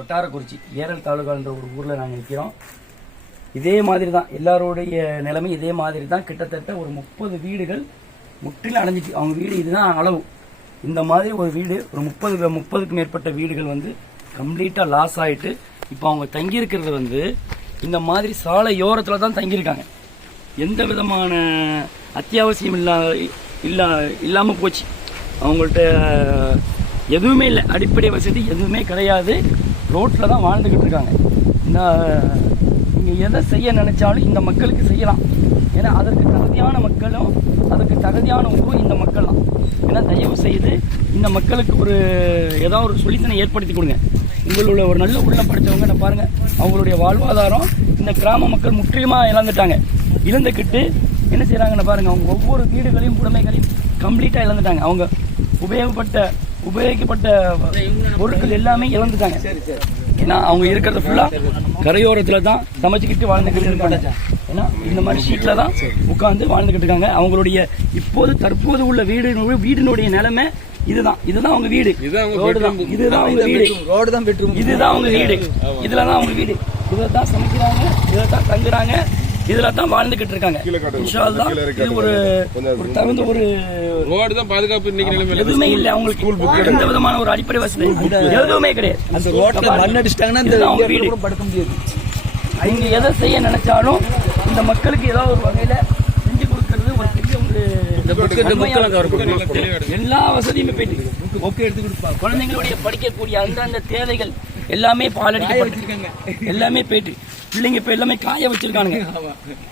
கொட்டாரக்குறிச்சி ஏரல் தாலுகான்ற ஒரு ஊரில் நாங்கள் நிற்கிறோம் இதே மாதிரி தான் எல்லாருடைய நிலைமை இதே மாதிரி தான் கிட்டத்தட்ட ஒரு முப்பது வீடுகள் முற்றிலும் அடைஞ்சிட்டு அவங்க வீடு இதுதான் அளவு. இந்த மாதிரி ஒரு வீடு ஒரு முப்பது முப்பதுக்கு மேற்பட்ட வீடுகள் வந்து கம்ப்ளீட்டாக லாஸ் ஆகிட்டு இப்போ அவங்க தங்கியிருக்கிறது வந்து இந்த மாதிரி சாலையோரத்தில் தான் தங்கியிருக்காங்க. எந்த விதமான அத்தியாவசியம் இல்லா இல்லா இல்லாமல் போச்சு. அவங்கள்ட்ட எதுவுமே இல்லை. அடிப்படை வசதி எதுவுமே கிடையாது. ரோட்டில் தான் வாழ்ந்துக்கிட்டு இருக்காங்க. இந்த நீங்கள் எதை செய்ய நினச்சாலும் இந்த மக்களுக்கு செய்யலாம். ஏன்னா அதற்கு தகுதியான மக்களும் அதற்கு தகுதியான ஊரும் இந்த மக்கள் தான். ஏன்னா தயவு செய்து இந்த மக்களுக்கு ஒரு ஏதாவது ஒரு சொல்லித்தனை ஏற்படுத்தி கொடுங்க. உங்களுடைய ஒரு நல்ல உள்ள படித்தவங்க நான் பாருங்கள் அவங்களுடைய வாழ்வாதாரம் இந்த கிராம மக்கள் முற்றிலுமாக இழந்துட்டாங்க. இழந்துக்கிட்டு என்ன செய்கிறாங்கன்னு பாருங்கள் அவங்க ஒவ்வொரு வீடுகளையும் உடைமைகளையும் கம்ப்ளீட்டாக இழந்துட்டாங்க. அவங்க உபயோகப்பட்ட உபயோகிக்கப்பட்ட பொருட்கள் எல்லாமே இழந்துட்டாங்க ஏன்னா அவங்க இருக்கிறது ஃபுல்லா கரையோரத்துல தான் சமைச்சுக்கிட்டு வாழ்ந்துக்கிட்டு இருக்காங்க. ஏன்னா இந்த மாதிரி ஷீட்ல தான் உட்கார்ந்து வாழ்ந்துகிட்டு இருக்காங்க. அவங்களுடைய இப்போது தற்போது உள்ள வீடு வீடினுடைய நிலைமை இதுதான். இதுதான் அவங்க வீடு. ரோடு தான். இதுதான் அவங்க வீடு. ரோடு தான் பெட்ரூம் இதுதான் அவங்க வீடு. இதுல தான் அவங்க வீடு. இதுல தான் சமைக்கிறாங்க. இதுல தான் தங்குறாங்க. இதுல தான் வாழ்ந்துகிட்டு இருக்காங்க. இன்ஷா அல்லாஹ் இது ஒரு ஒரு தகுந்த ஒரு ரோடு தான் பாதுகாப்பு எதுவுமே இல்ல. அவங்களுக்கு எந்த விதமான ஒரு அடிப்படை வசதி எதுவுமே கிடையாது. அந்த ரோட்ல மண் அடிச்சிட்டாங்கன்னா இந்த அவங்க வீடு. படுக்க முடியாது. அவங்க எதை செய்ய நினைச்சாலும் இந்த மக்களுக்கு ஏதாவது ஒரு வகையில செஞ்சு கொடுக்கறது ஒரு பெரிய ஒரு எல்லா வசதியுமே போயிட்டு ஓகே எடுத்து கொடுப்பா. குழந்தைங்களுடைய படிக்கக்கூடிய அந்தந்த தேவைகள் எல்லாமே பாலடிக்கப்பட்டிருக்காங்க எல்லாமே போயிட்டு பிள்ளைங்க இப்ப எல்லாமே காய வச்சிருக்கானுங்க.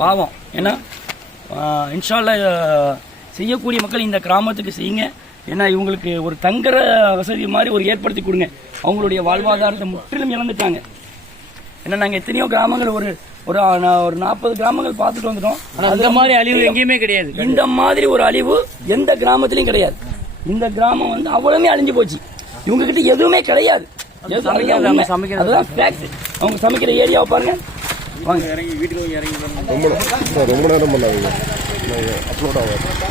பாவம். ஏன்னா இன்ஷால்லா செய்யக்கூடிய மக்கள் இந்த கிராமத்துக்கு செய்யுங்க. ஏன்னா இவங்களுக்கு ஒரு தங்குற வசதி மாதிரி ஒரு ஏற்படுத்தி கொடுங்க. அவங்களுடைய வாழ்வாதாரத்தை முற்றிலும் இழந்துட்டாங்க. ஏன்னா நாங்க எத்தனையோ கிராமங்கள் ஒரு ஒரு ஒரு நாற்பது கிராமங்கள் பார்த்துட்டு வந்துட்டோம். அந்த மாதிரி அழிவு எங்கேயுமே கிடையாது. இந்த மாதிரி ஒரு அழிவு எந்த கிராமத்திலயும் கிடையாது. இந்த கிராமம் வந்து அவ்வளவுமே அழிஞ்சு போச்சு. இவங்க கிட்ட எதுவுமே கிடையாது. அதுதான். அவங்க சமைக்கிற ஏரியாவை பாருங்க. வாங்க ரொம்ப ரொம்ப நேரம் பண்ணாதீங்க. அப்லோட் ஆகாது.